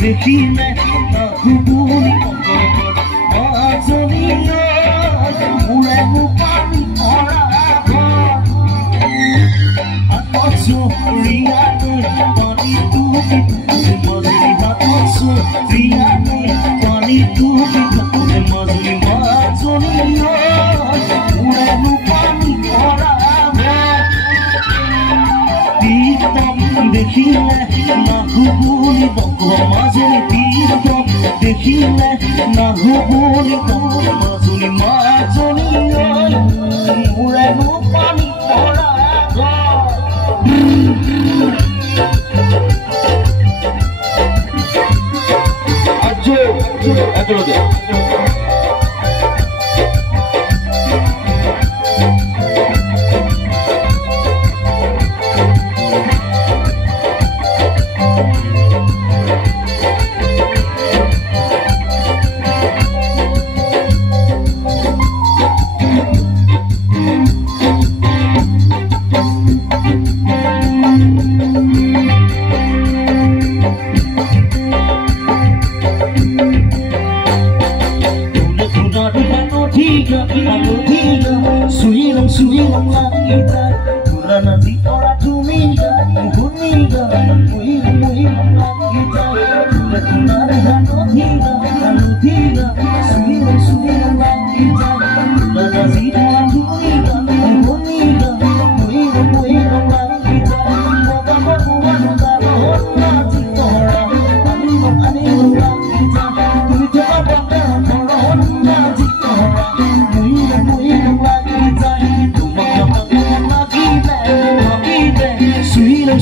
দেখিলে নাহুবুলি মাজনীয় মোৰে পানী ভৰা হাতত চুৰিয়াতে পানীটো মাজুলী হাতত চুৰিয়াতে পানীটো মাজুলী মাজনীয় মোৰে পানী ভৰা দেখিলে নাহুবুলি মাজুলী তীৰ্থম দেখিলে নাহুবুলি মাজুলী মাজনীয় মোৰে পানী ভৰা একেলগে Suilang langita Mula nanti ora tumiga Muhuniga Muilang langita Mula tunarahan o tiga Suilang langita Mula nanti ora tumiga Muhuniga Muilang langita Moga mabuhan Talon natin ora Anibang langita Tuwito abang Talon natin ora Muilang langita Suilang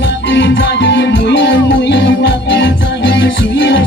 langita, muilang langita, suilang